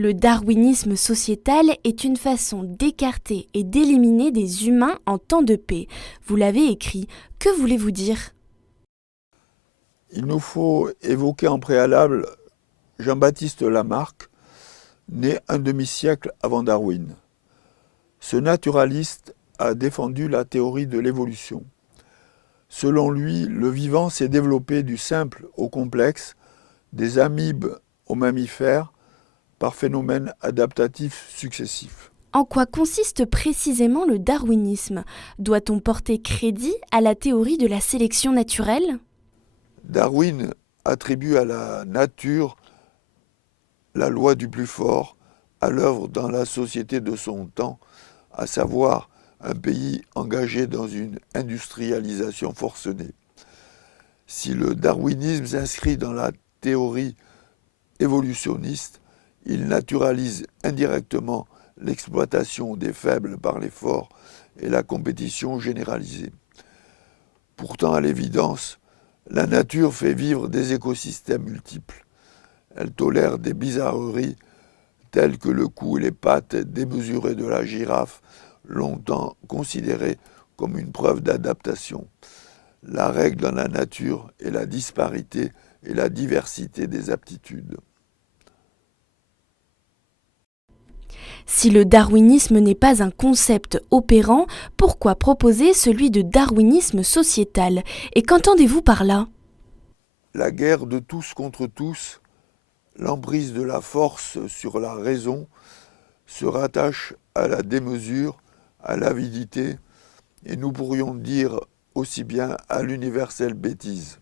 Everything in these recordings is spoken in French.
Le darwinisme sociétal est une façon d'écarter et d'éliminer des humains en temps de paix. Vous l'avez écrit. Que voulez-vous dire ? Il nous faut évoquer en préalable Jean-Baptiste Lamarck, né un demi-siècle avant Darwin. Ce naturaliste a défendu la théorie de l'évolution. Selon lui, le vivant s'est développé du simple au complexe, des amibes aux mammifères, par phénomènes adaptatifs successifs. En quoi consiste précisément le darwinisme ? Doit-on porter crédit à la théorie de la sélection naturelle ? Darwin attribue à la nature la loi du plus fort, à l'œuvre dans la société de son temps, à savoir un pays engagé dans une industrialisation forcenée. Si le darwinisme s'inscrit dans la théorie évolutionniste, il naturalise indirectement l'exploitation des faibles par les forts et la compétition généralisée. Pourtant, à l'évidence, la nature fait vivre des écosystèmes multiples. Elle tolère des bizarreries telles que le cou et les pattes démesurées de la girafe, longtemps considérées comme une preuve d'adaptation. La règle dans la nature est la disparité et la diversité des aptitudes. Si le darwinisme n'est pas un concept opérant, pourquoi proposer celui de darwinisme sociétal ? Et qu'entendez-vous par là ? La guerre de tous contre tous, l'emprise de la force sur la raison, se rattache à la démesure, à l'avidité, et nous pourrions dire aussi bien à l'universelle bêtise.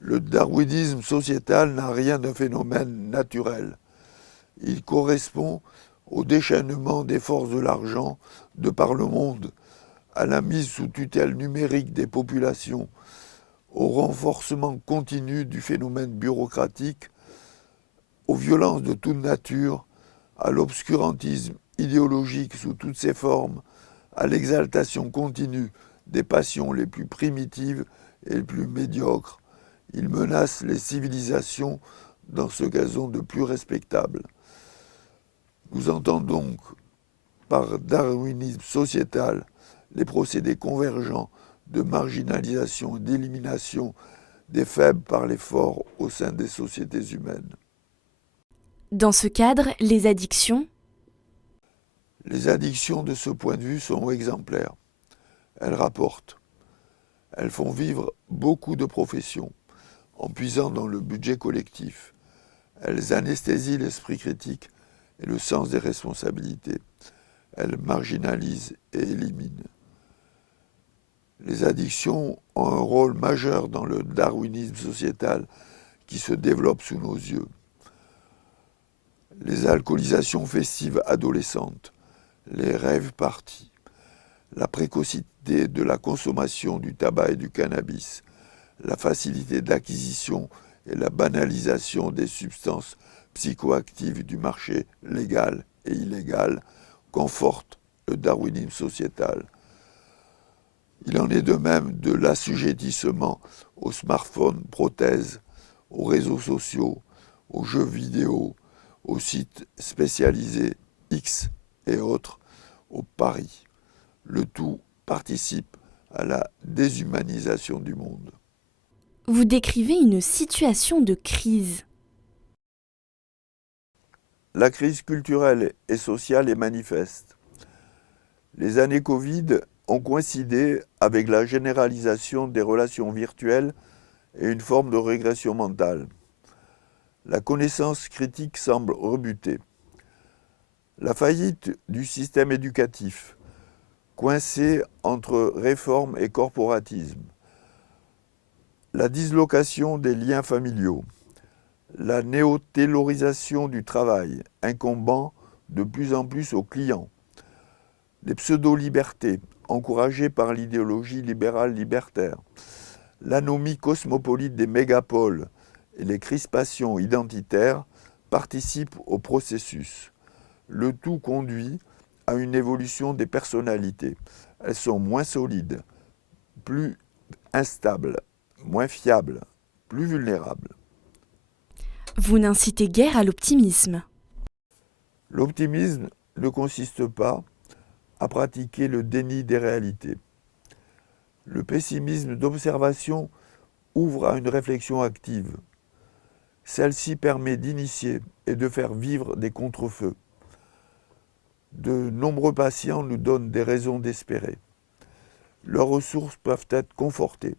Le darwinisme sociétal n'a rien d'un phénomène naturel. Il correspond au déchaînement des forces de l'argent de par le monde, à la mise sous tutelle numérique des populations, au renforcement continu du phénomène bureaucratique, aux violences de toute nature, à l'obscurantisme idéologique sous toutes ses formes, à l'exaltation continue des passions les plus primitives et les plus médiocres. Il menace les civilisations dans ce gazon de plus respectable. Nous entendons donc par darwinisme sociétal les procédés convergents de marginalisation et d'élimination des faibles par les forts au sein des sociétés humaines. Dans ce cadre, les addictions ? Les addictions de ce point de vue sont exemplaires. Elles rapportent. Elles font vivre beaucoup de professions en puisant dans le budget collectif. Elles anesthésient l'esprit critique et le sens des responsabilités. Elles marginalisent et éliminent. Les addictions ont un rôle majeur dans le darwinisme sociétal qui se développe sous nos yeux. Les alcoolisations festives adolescentes, les rêves parties, la précocité de la consommation du tabac et du cannabis, la facilité d'acquisition et la banalisation des substances psychoactives du marché légal et illégal confortent le darwinisme sociétal. Il en est de même de l'assujettissement aux smartphones prothèses, aux réseaux sociaux, aux jeux vidéo, aux sites spécialisés X et autres, aux paris. Le tout participe à la déshumanisation du monde. Vous décrivez une situation de crise. La crise culturelle et sociale est manifeste. Les années Covid ont coïncidé avec la généralisation des relations virtuelles et une forme de régression mentale. La connaissance critique semble rebutée. La faillite du système éducatif, coincé entre réforme et corporatisme, la dislocation des liens familiaux, la néo-taylorisation du travail incombant de plus en plus aux clients, les pseudo-libertés encouragées par l'idéologie libérale libertaire, l'anomie cosmopolite des mégapoles et les crispations identitaires participent au processus. Le tout conduit à une évolution des personnalités. Elles sont moins solides, plus instables, moins fiables, plus vulnérables. Vous n'incitez guère à l'optimisme. L'optimisme ne consiste pas à pratiquer le déni des réalités. Le pessimisme d'observation ouvre à une réflexion active. Celle-ci permet d'initier et de faire vivre des contrefeux. De nombreux patients nous donnent des raisons d'espérer. Leurs ressources peuvent être confortées.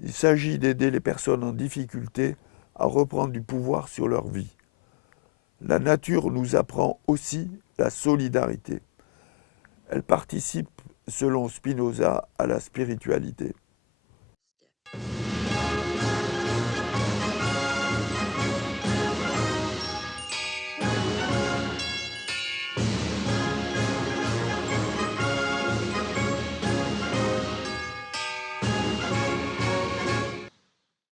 Il s'agit d'aider les personnes en difficulté à reprendre du pouvoir sur leur vie. La nature nous apprend aussi la solidarité. Elle participe, selon Spinoza, à la spiritualité.